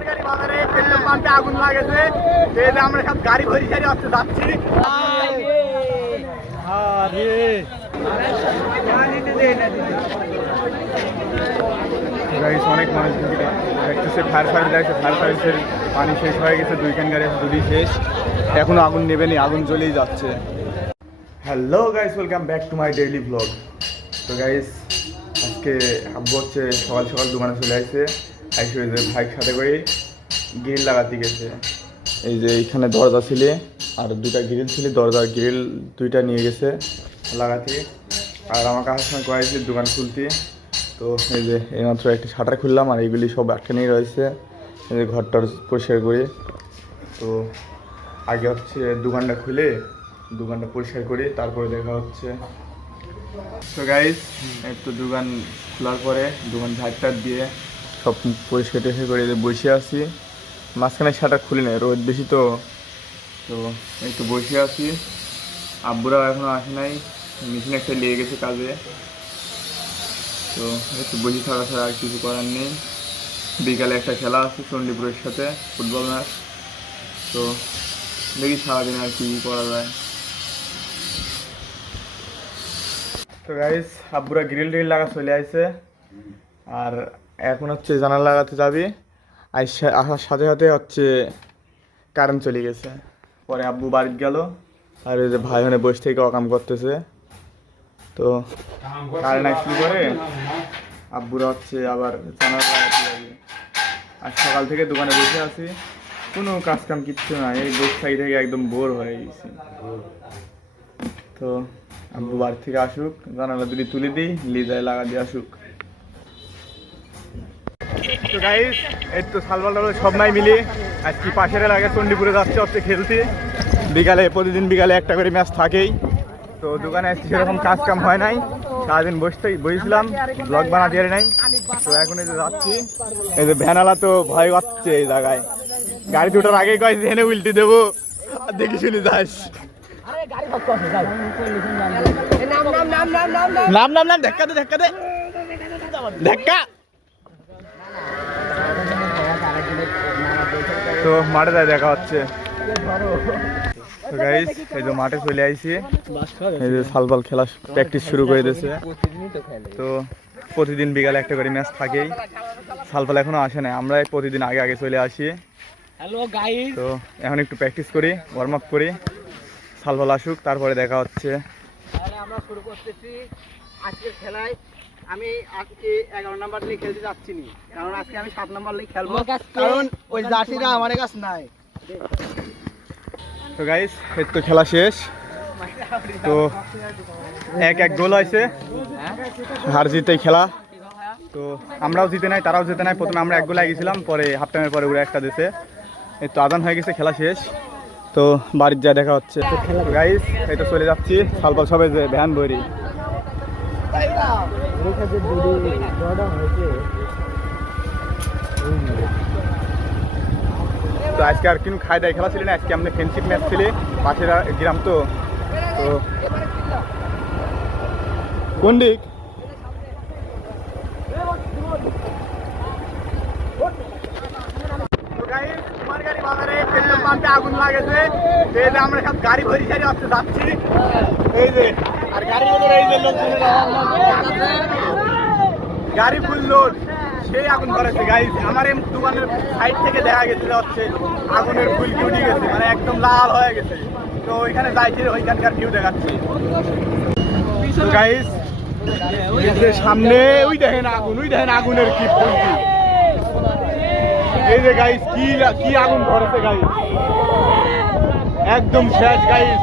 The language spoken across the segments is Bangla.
সোনারগাঁড়ি বাজারে পেট্রোল পাম্পে আগুন লাগেছে। এই যে আমরা সব গাড়ি ভরি সারি আসতে যাচ্ছি। অনেক মানুষ দেখতেছে ফায়ার সার্ভিস আছে, ফায়ার সার্ভিসের পানি শেষ হয়ে গেছে, 2 ক্যান গাড়ি আছে, 2টি শেষ, এখনো আগুন নেবেনি, আগুন জ্বলেই যাচ্ছে। Hello guys, welcome back to my daily blog. তো গাইস আজকে আব্বু হচ্ছে সকাল সকাল দোকানে চলে আসছে, আইসে ওই যে ভাইয়ের সাথে করে গ্রিল লাগাতে গেছে। এই যে এইখানে দরজা ছিল আর 2টা গ্রিল ছিল, দরজার গ্রিল 2টা নিয়ে গেছে লাগাতে। আর আমাকে আসার সময় কয়েছে দোকান খুলতে। তো এই যে এইমাত্র একটা শাটার খুললাম আর এইগুলি সব আটকানেই রয়েছে। এই যে ঘরটার পরিষ্কার করে, তো আগে হচ্ছে দোকানটা খুলে দোকানটা পরিষ্কার করি, তারপরে দেখা হচ্ছে। তো গাইস একটু দোকান খোলার পরে দোকান ঝাড়টার দিয়ে সব পরিষ্কার টরিষ্কার করে বসে আছি। মাঝখানে শাটার খুলি নাই, রোদ বেশি তো, তো একটু বসে আছি। আব্বুরা এখনও আসে নাই, মেশিন একটা লেগে গেছে কাজে, তো একটু বসে থাকা ছাড়া আর কিছু করার নেই। বিকালে একটা খেলা আছে চণ্ডীপুরের সাথে, ফুটবল ম্যাচ, তো দেখি সারাদিন আর কি করা যায়। তো গাইস আব্বুরা গ্রিল টিল লাগা চলে আসছে আর এখন হচ্ছে জানালা লাগাতে যাবি। আসার সাথে সাথে হচ্ছে কারেন্ট চলে গেছে। পরে আব্বু বাড়ি গেল আর ওই যে ভাই ওখানে বসে থেকে অকাম করতেছে। তো কারেন্ট আসলে পরে আব্বুরা হচ্ছে আবার জানালা লাগাতে যাবে। আর সকাল থেকে দোকানে বসে আছি, কোনো কাজ কাম কিচ্ছু না, এই বসে থেকে একদম বোর হয়ে গেছি। তো আব্বু বাড়ি থেকে আসুক, জানালা দুটি তুলে দিই, লিজায় লাগা দিয়ে আসুক। তো গাইস এই তো সালবাল সব নাই মিলি আজকে পাশের এলাকায় চণ্ডীপুরে যাচ্ছে হচ্ছে খেলতে। বিকালে প্রতিদিন বিকালে একটা করে ম্যাচ থাকেই। তো দোকানে আসছি, সেরকম কাজ কাম হয় নাই, সারাদিন বসেছিলাম, ব্লগ বানাতে পারি নাই। তো এখন এই যে যাচ্ছি, এই যে ভ্যানালা তো ভয় পাচ্ছে এই জায়গায়, গাড়ি দুটার আগেই কয় এনে উল্টে দেবো, আর দেখি শুনে যাস। নাম নাম নাম ধাক্কা দে ধাক্কা দে ধাক্কা। তো মাঠে যায় দেখা হচ্ছে। তো গাইস এই যে মাঠে চলে আইছি, এই যে সালবাল খেলা প্র্যাকটিস শুরু করে দিয়েছে। তো প্রতিদিন বিকালে একটা করে ম্যাচ থাকেই, সালবাল এখনো আসে না, আমরা প্রতিদিন আগে আগে চলে আসি। তো এখন একটু প্র্যাকটিস করি, ওয়ার্ম আপ করি, সালবাল আসুক, তারপরে দেখা হচ্ছে। আমরা শুরু করতেছি আজকের খেলায়। আমি আজকে 11 নাম্বার নিয়ে খেলতে যাচ্ছি না, কারণ আজকে আমি 7 নাম্বার নিয়ে খেলবো, কারণ ওই জার্সিটা আমার কাছে নাই। তো গাইস এই তো খেলা শেষ, তো 1-1 গোল হয়েছে, হার জিতেই খেলা। তো আমরাও জিতে নাই, তারাও জিতে নাই। প্রথমে আমরা 1 গোল গেছিলাম, পরে হাফ টাইমের পরে ওরা একটা দিয়েছে। এই তো আদান হয়ে গেছে, খেলা শেষ, তো বাড়ির যা দেখা হচ্ছে। তো গাইস এই তো চলে যাচ্ছি, সালপাল সবে যে ভ্যান বইরি। তো আজকে আর কিন্তু খাই দায় খেলা ছিল না, আজকে আমরা ফ্রেন্ডশিপ ম্যাচ ছিল, পাশের গ্রাম। তো তো কোন দিক সোনারগাঁড়ি বাজারে পেট্রোল পাম্পে আগুন লাগেছে। এই যে আমরা সব গাড়ি ভরি সারি আসতে যাচ্ছি, এই যে আর গাড়ির মধ্যে এই যে গাড়ি ফুল লোড, সেই আগুন ধরেছে গাইস। আমার এই দোকানের সাইড থেকে দেখা গেছে হচ্ছে আগুনের ফুলকি উঠে গেছে, মানে একদম লাল হয়ে গেছে। তো ওইখানে যাইছি, ওইখানকার ভিউ দেখাচ্ছি। তো গাইস সামনে ওই দেখেন আগুন, ওই দেখেন আগুনের কি ফুলকি, এই যে গাইস কি আগুন ধরেছে গাইস, একদম শেষ গাইস।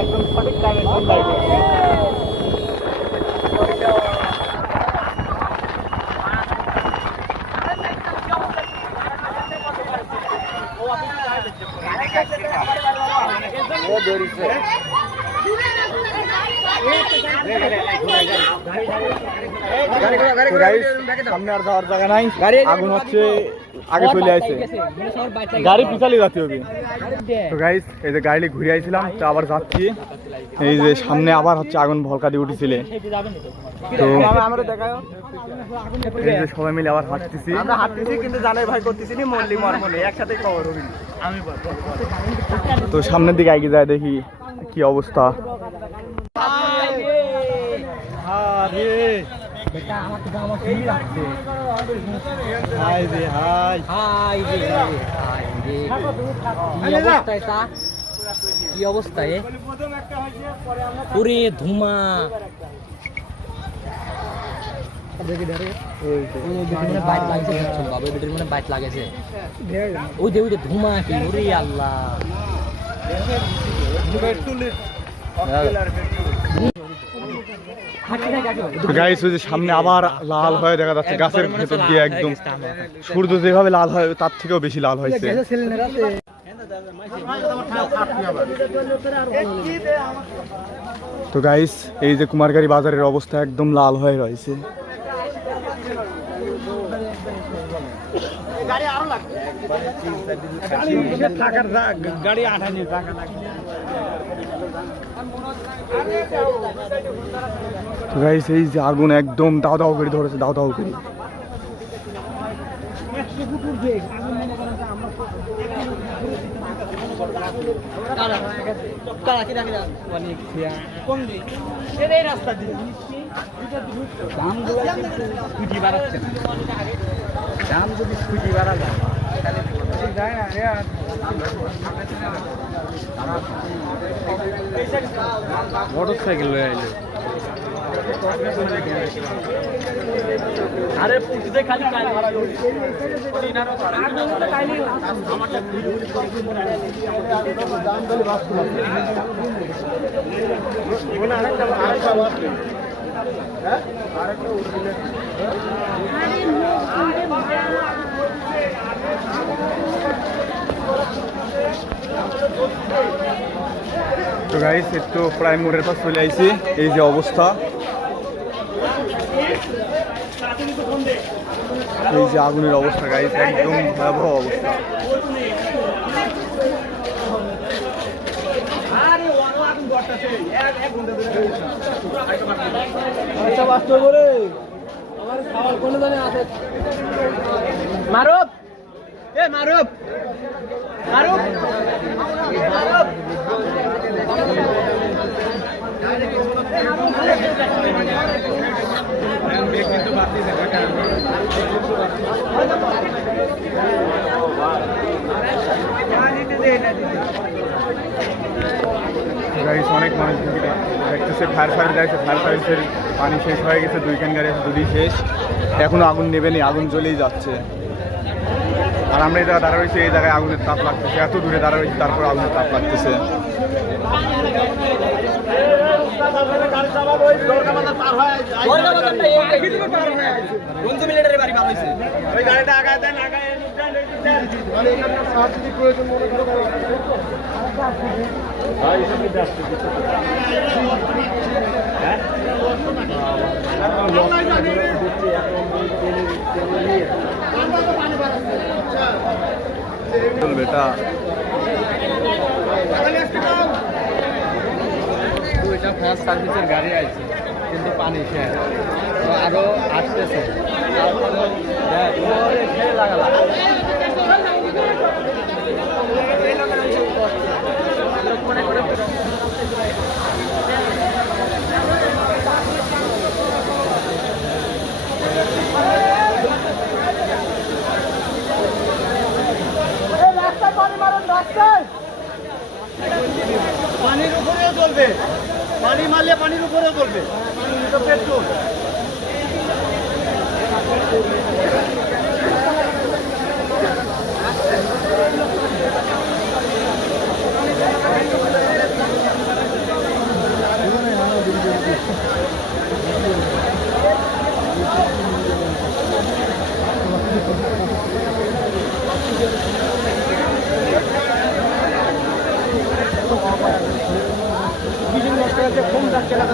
একদম সঠিক টাইমে সন্ধ্যায় করছে। তো guys, সামনে আর যাওয়ার জায়গা নাই, আগুন হচ্ছে আগে চলে আসছে, গাড়ি পিছালে যাচ্ছে হবে। তো গাইস এই যে গাড়ি ঘুরে আইছিলাম, তো আবার যাচ্ছি, এই যে সামনে আবার হচ্ছে আগুন ভলকা দিয়ে উঠেছিলে, তো এই যে সবাই মিলে আবার হাঁটতেছি, আমরা হাঁটতেছি কিন্তু জানাই ভাই করতেছি নি, মরলি মরমনে একসাথে কভার হবি। তো সামনের দিকে এগিয়ে যায়, দেখি কি অবস্থা। কি অবস্থা পুরে ধুমা, বাইক লাগেছে ওই যে ধুমা কি ওরে আল্লাহ। তো গাইস ওই যে সামনে আবার লাল হয়ে দেখা যাচ্ছে গাছের ভেতর দিয়ে, একদম সূর্য যেভাবে লাল হয় তার থেকেও বেশি লাল হয়েছে। তো গাইস এই যে কুমারগাড়ি বাজারের অবস্থা একদম লাল হয়ে রয়েছে। তো গাইস এই যে আগুন একদম দাও দাও করে ধরেছে, দাও দাও করে। মোটর সাইকেল লয়ে আইলো, আরে পুঁটিতে খালি তো গাইস একটু প্রায় মোড়ের পাশ চলে আইছি, এই যে অবস্থা, এই যে আগুনের অবস্থা গাইস, একদম ভয়াবহ অবস্থা। মারুফ, এ মারুফ, মারুফ, মারুফ। গাইস অনেক মানুষ দেখতেছে, ফায়ার সার্ভিস যাচ্ছে, ফায়ার সার্ভিসের পানি শেষ হয়ে গেছে, 2 ক্যান গাড়ি আছে, 2টি শেষ, এখনো আগুন নেবেনি, আগুন জ্বলেই যাচ্ছে। আর আমরা এই জায়গায় দাঁড়া রয়েছি, এই জায়গায় আগুনের তাপ লাগতেছে, এত দূরে দাঁড়া রয়েছি তারপর আগুনের তাপ লাগতেছে। বেটা দুইটা ফায়ার সার্ভিসের গাড়ি আছে কিন্তু পানি শেষ, আরো আসতেছে, পানির উপরেও চলবে, পানি মারলে পানির উপরেও চলবে, পেট্রোল। ফোন যাচ্ছে না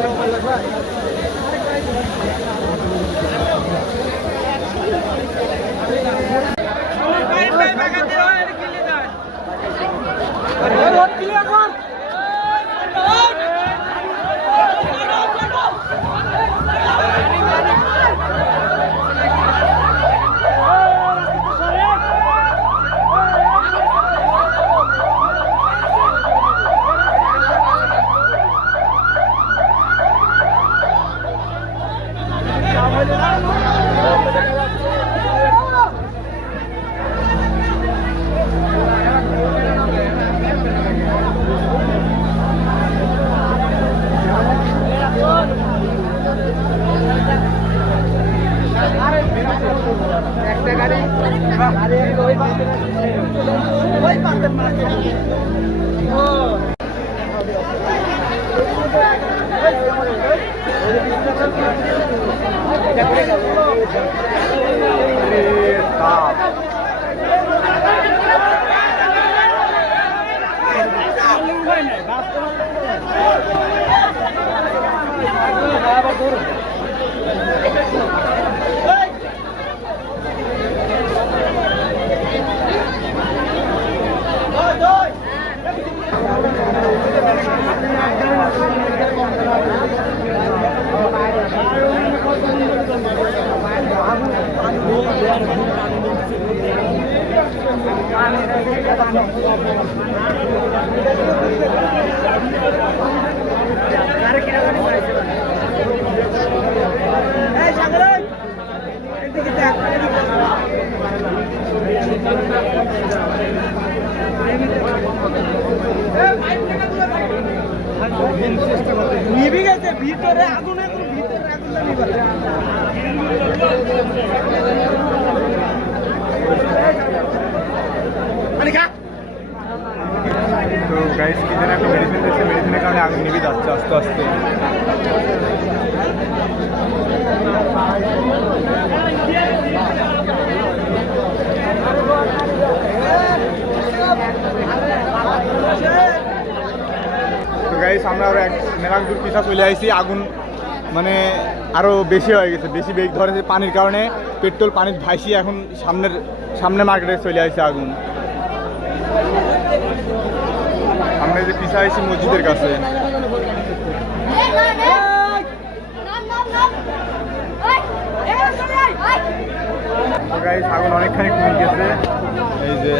নিভে গেছে ভিতরে আগুন, এখন ভিতরে আগুন নিভে তো গাইস কি যেন একটা মেডিসিন দিচ্ছে, মেডিসিনের কারণে আগুন নিভে যাচ্ছে আস্তে আস্তে। তো গাইস আমরা আরো মেলা দূর পিছা চলে আইছি, আগুন মানে আরো বেশি হয়ে গেছে, বেশি বেগ ধরেছে পানির কারণে, পেট্রোল পানির ভাসি এখন সামনে মার্কেটে চলে আসছে আগুন। আমরা যে পিছা আইছি মসজিদের কাছে। তো গাইস আগুন অনেকখানি কমে গেছে, এই যে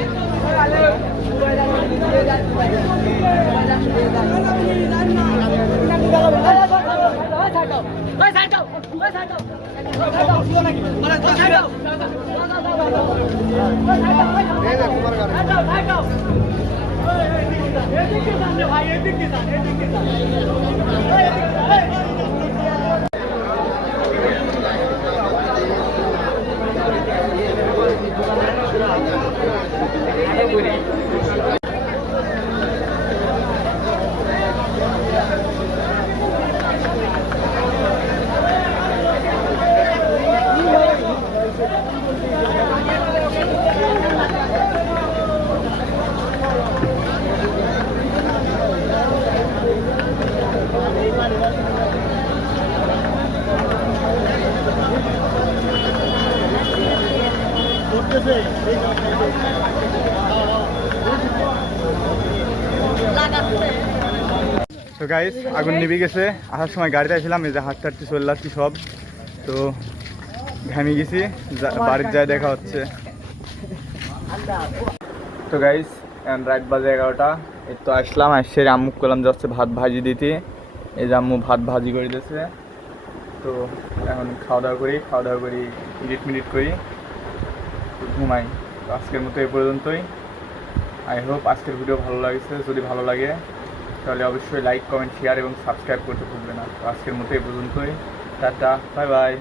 তো গাইস আগুন নিভে গেছে। আসার সময় গাড়িতে আসছিলাম, এই যে হাঁটতে হাঁটতে চলে আসছি সব, তো ঘামে গেছি, বাড়ির যায় দেখা হচ্ছে। তো গাইস এখন রাত বাজে 11টা, এই তো আসলাম, আসছে আম্মু করলাম যাচ্ছে ভাত ভাজি দিতে, এই যে আম্মু ভাত ভাজি করে দিয়েছে। তো এখন খাওয়া দাওয়া করি এডিট করি, ঘুমাই। তো আজকের মতো এই পর্যন্তই। আই হোপ আজকের ভিডিও ভালো লাগছে, যদি ভালো লাগে তাহলে অবশ্যই লাইক, কমেন্ট, শেয়ার এবং সাবস্ক্রাইব করতে ভুলবে না। তো আজকের মতো এই পর্যন্তই, টাটা, বাই বাই।